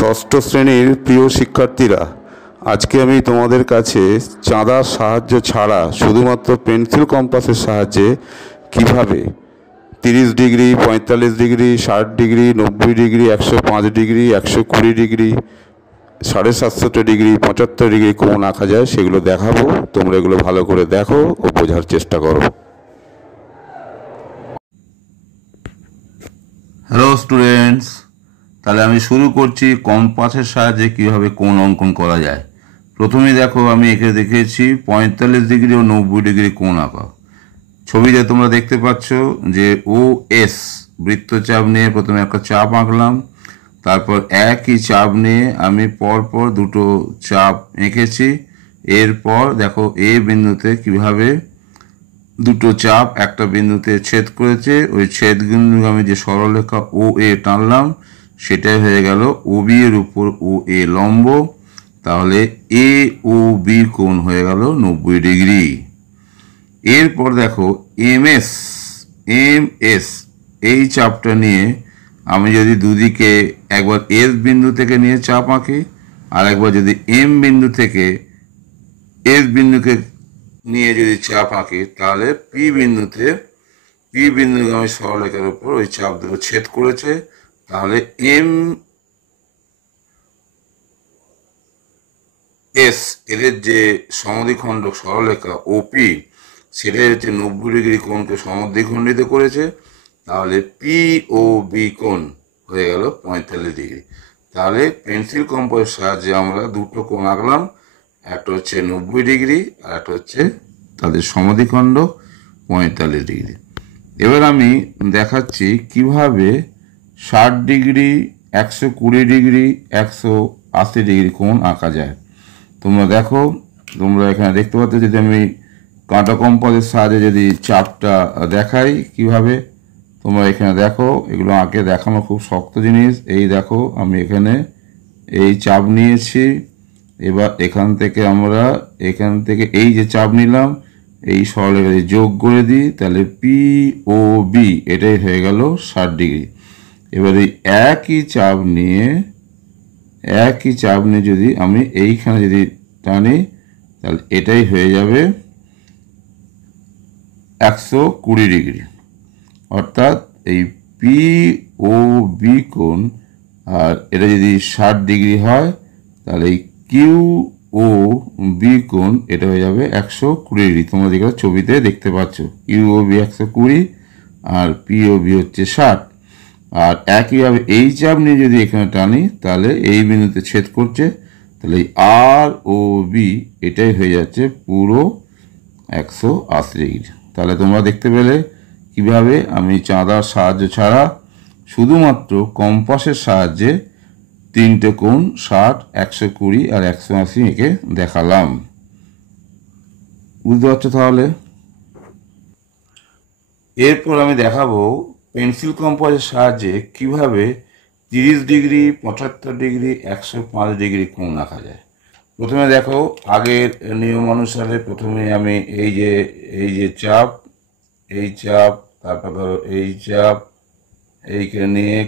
ষষ্ঠ শ্রেণীর প্রিয় শিক্ষার্থীরা, আজকে আমি তোমাদের কাছে চাঁদার সাহায্য ছাড়া শুধুমাত্র পেন্সিল কম্পাসের সাহায্যে কিভাবে 30 degree, 45 degree, 60 degree, 90 degree, 105 degree, 120 degree, 750 degree, 75 degree কোণ আঁকা যায় সেগুলো দেখাবো। তোমরা এগুলো ভালো করে দেখো ও বোঝার চেষ্টা করো। হ্যালো স্টুডেন্টস, তাহলে আমি শুরু করছি কম্পাসের সাহায্যে কীভাবে কোণ অঙ্কন করা যায়। প্রথমে দেখো, আমি একে দেখিয়েছি 45 ডিগ্রি ও 90 ডিগ্রি কোণ আঁকা। ছবিতে তোমরা দেখতে পাচ্ছ যে OS বৃত্তচাপ নিয়ে প্রথমে একটা চাপ আঁকলাম, তারপর একই চাপ নিয়ে আমি পরপর দুটো চাপ এঁকেছি। এরপর দেখো এ বিন্দুতে কিভাবে দুটো চাপ একটা বিন্দুতে ছেদ করেছে, ওই ছেদ বিন্দুগামী যে সরলরেখা OA টানলাম, সেটাই হয়ে গেল OB এর উপর OA লম্ব। তাহলে AOB কোণ হয়ে গেল 90 ডিগ্রি। এরপর দেখো MS এই চাপটা নিয়ে আমি যদি দুদিকে একবার S বিন্দু থেকে নিয়ে চাপ আঁকি, আর একবার যদি M বিন্দু থেকে S বিন্দুকে নিয়ে যদি চাপ আঁকি, তাহলে P বিন্দুগামী সরলরেখার উপর ওই চাপ দুটো ছেদ করেছে। তাহলে MS এদের যে সমদ্বিখণ্ডক সরলরেখা OP, সেটাই হচ্ছে 90 ডিগ্রি কোণকে সমদ্বিখণ্ডিত করেছে। তাহলে POB কোণ হয়ে গেল 45 ডিগ্রি। তাহলে পেন্সিল কম্পাসের সাহায্যে আমরা দুটো কোণ আঁকলাম, একটা হচ্ছে 90 ডিগ্রি আর একটা হচ্ছে তাদের সমদ্বিখণ্ডক 45 ডিগ্রি। এবার আমি দেখাচ্ছি কিভাবে 60 ডিগ্রি, 120 ডিগ্রি, 180 ডিগ্রি কোণ আঁকা যায়। তোমরা দেখো, তোমরা এখানে দেখতে পাচ্ছ, যদি আমি কাঁটা কম্পাসের সাহায্যে যদি চাপটা দেখাই কিভাবে, তোমরা এখানে দেখো, এগুলো আঁকে দেখানো খুব শক্ত জিনিস। এই দেখো, আমি এখানে এই চাপ নিয়েছি। এবার এখান থেকে এই যে চাপ নিলাম, এই সরলরেখা যোগ করে দিই, তাহলে POB এটাই হয়ে গেল 60 ডিগ্রি। এবার এই একই চাপ নিয়ে যদি আমি এইখানে যদি টানি, তাহলে এটাই হয়ে যাবে 120 ডিগ্রি। অর্থাৎ এই POB কোণ, আর এটা যদি 60 ডিগ্রি হয়, তাহলে এই QOB কোণ এটা হয়ে যাবে 120 ডিগ্রি। তোমরা যেগুলো ছবিতে দেখতে পাচ্ছ, QOB 120 আর POB হচ্ছে 60। আর একইভাবে এই চাপ নিয়ে যদি এখানে টানি, তাহলে এই বিন্দুতে ছেদ করছে, তাহলে এই ROB এটাই হয়ে যাচ্ছে পুরো 180 ডিগ্রি। তাহলে তোমরা দেখতে পেলে কিভাবে আমি চাঁদার সাহায্য ছাড়া শুধুমাত্র কম্পাসের সাহায্যে তিনটে কোণ 60, 120 আর 180 এঁকে দেখালাম। বুঝতে পারছো তাহলে? এরপর আমি দেখাবো পেন্সিল কম্পাসের সাহায্যে কিভাবে 30 ডিগ্রি, 75 ডিগ্রি, 105 ডিগ্রি কোণ আঁকা যায়। প্রথমে দেখো, আগের নিয়ম অনুসারে প্রথমে আমি এই যে চাপ, তারপর ধরো এই চাপ, এইকে নিয়ে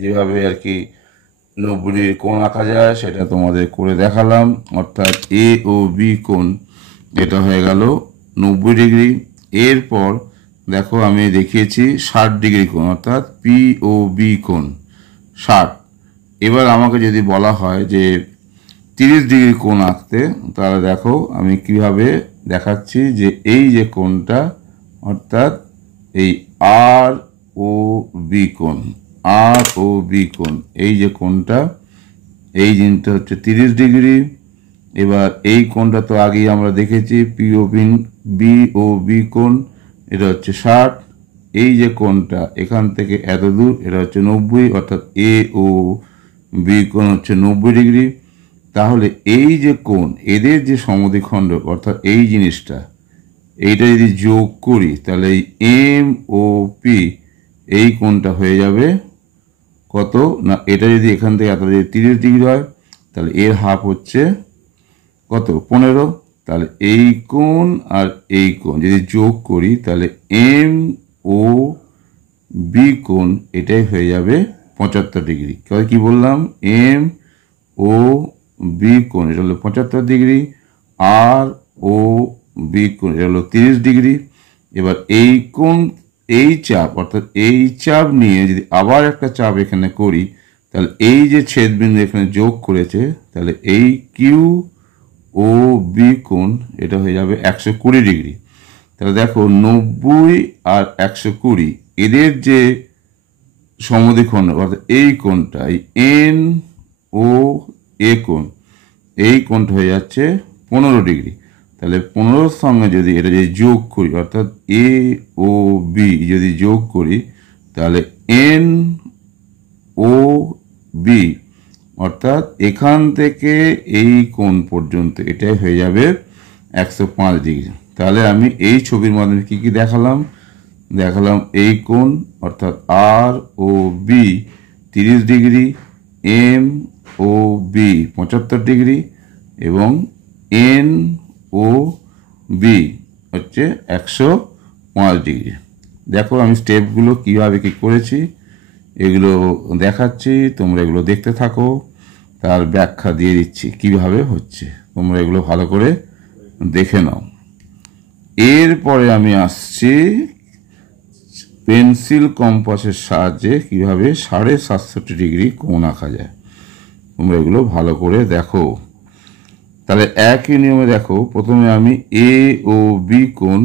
যেভাবে আর কি 90 ডিগ্রি কোণ আঁকা যায় সেটা তোমাদের করে দেখালাম। অর্থাৎ AOB কোণ এটা হয়ে গেল 90 ডিগ্রি। এরপর দেখো, আমি দেখিয়েছি 60 ডিগ্রি কোণ, অর্থাৎ POB কোণ 60। এবার আমাকে যদি বলা হয় যে 30 ডিগ্রি কোণ আঁকতে, তাহলে দেখো আমি কিভাবে দেখাচ্ছি যে এই যে কোণটা, অর্থাৎ এই ROB কোণ, এই যে কোণটা, এই জিনিসটা হচ্ছে 30 ডিগ্রি। এবার এই কোণটা তো আগেই আমরা দেখেছি, BOB কোণ, এটা হচ্ছে 60। এই যে কোণটা এখান থেকে এত দূর, এটা হচ্ছে 90, অর্থাৎ AOB কোণ হচ্ছে 90 ডিগ্রি। তাহলে এই যে কোণ, এদের যে সমদ্বিখণ্ডক, অর্থাৎ এই জিনিসটা, এইটা যদি যোগ করি, তাহলে এই MOP এই কোণটা হয়ে যাবে কত না, এটা যদি এখান থেকে এত যদি 30 ডিগ্রি হয়, তাহলে এর হাফ হচ্ছে কত, 15। তাহলে এই কোণ আর এই কোণ যদি যোগ করি, তাহলে MOB কোণ এটাই হয়ে যাবে 75 ডিগ্রি। কি বললাম, এম ও বি কোণ এটা হলো 75 ডিগ্রি, আর ও বি কোণ এটা হলো 30 ডিগ্রি। এবার এই কোণ, এই চাপ অর্থাৎ এই চাপ নিয়ে যদি আবার একটা চাপ এখানে করি, তাহলে এই যে ছেদবিন্দু এখানে যোগ করেছে, তাহলে এই কিউ ও বি কোণ এটা হয়ে যাবে 120 ডিগ্রি। তাহলে দেখো 90 আর 120 এদের যে সমদ্বিখণ্ড অর্থাৎ এই কোণটা, এই এন ও এ কোণ, এই কোণটা হয়ে যাচ্ছে 15 ডিগ্রি। তাহলে 15 সঙ্গে যদি এটা যদি যোগ করি অর্থাৎ এ ও বি যদি যোগ করি, তাহলে এন ও বি অর্থাৎ এখান থেকে এই কোণ পর্যন্ত এটাই হয়ে যাবে 105 ডিগ্রি। তাহলে আমি এই ছবির মাধ্যমে কি কি দেখালাম, এই কোণ অর্থাৎ R O B 30 degree, M O B 75 degree এবং এন ও বি হচ্ছে 105 ডিগ্রি। দেখো আমি স্টেপগুলো কিভাবে কি করেছি এগুলো দেখাচ্ছি, তোমরা এগুলো দেখতে থাকো, তার ব্যাখ্যা দিয়ে দিচ্ছি কিভাবে হচ্ছে, তোমরা এগুলো ভালো করে দেখে নাও। এরপরে আমি আসছি পেন্সিল কম্পাসের সাহায্যে কিভাবে 67.5 ডিগ্রি কোণ আঁকা যায়, তোমরা এগুলো ভালো করে দেখো। তাহলে একই নিয়মে দেখো, প্রথমে আমি এ ও বি কোণ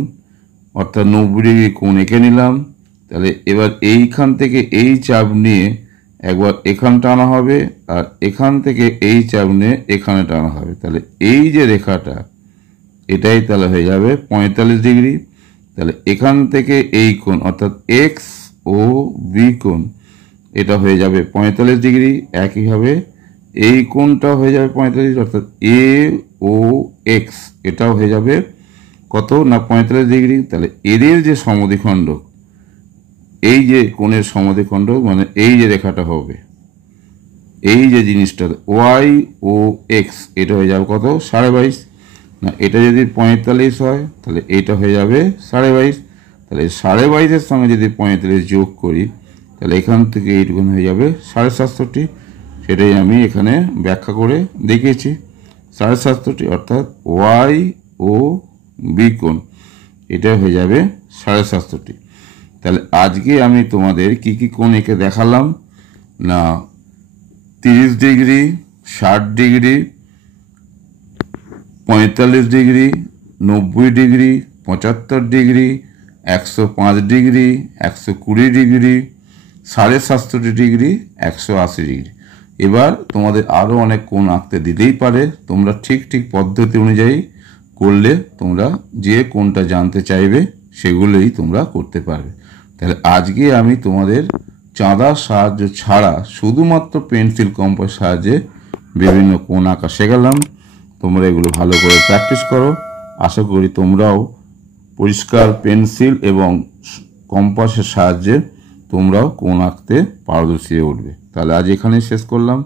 অর্থাৎ 90 ডিগ্রি কোণ এঁকে নিলাম। তাহলে এবার এইখান থেকে এই চাপ নিয়ে একবার এখান টানা হবে, আর এখান থেকে এই চাপ নিয়ে এখানে টানা হবে। তাহলে এই যে রেখাটা এটাই তাহলে হয়ে যাবে 45 ডিগ্রি। তাহলে এখান থেকে এই কোণ অর্থাৎ এক্স ও বি কোণ এটা হয়ে যাবে 45 ডিগ্রি। একইভাবে এই কোণটা হয়ে যাবে 45 অর্থাৎ এ ও এক্স এটাও হয়ে যাবে কত না 45 ডিগ্রি। তাহলে এদের যে সমদ্বিখণ্ড, এই যে কোণের সমদ্বিখণ্ড মানে এই যে রেখাটা হবে, এই যে জিনিসটা ওয়াই ও এক্স এটা হয়ে যাবে কত 22.5 না, এটা যদি 45 হয় তাহলে এটা হয়ে যাবে 22.5। তাহলে 22.5-এর সঙ্গে যদি 45 যোগ করি তাহলে এখান থেকে এইটুকু হয়ে যাবে 67.5। সেটাই আমি এখানে ব্যাখ্যা করে দেখিয়েছি। 67.5 অর্থাৎ ওয়াই ও বি কোণ এটা হয়ে যাবে 67.5। তাহলে আজকে আমি তোমাদের কি কি কোণ এঁকে দেখালাম না, 30 degree, 60 degree, 45 degree, 90 degree, 75 degree, 105 degree, 120 degree, 67.5 degree, 180 degree. এবার তোমাদের আরও অনেক কোণ আঁকতে দিতেই পারে, তোমরা ঠিক পদ্ধতি অনুযায়ী করলে তোমরা যে কোণটা জানতে চাইবে সেগুলোই তোমরা করতে পারবে। তাহলে আজকে আমি তোমাদের চাঁদার সাহায্য ছাড়া শুধুমাত্র পেন্সিল কম্পাসের সাহায্যে বিভিন্ন কোণ আঁকা শেখালাম। তোমরা এগুলো ভালো করে প্র্যাকটিস করো। আশা করি তোমরাও পরিষ্কার পেন্সিল এবং কম্পাসের সাহায্যে তোমরাও কোণ আঁকতে পারদর্শী হয়ে উঠবে। তাহলে আজ এখানেই শেষ করলাম।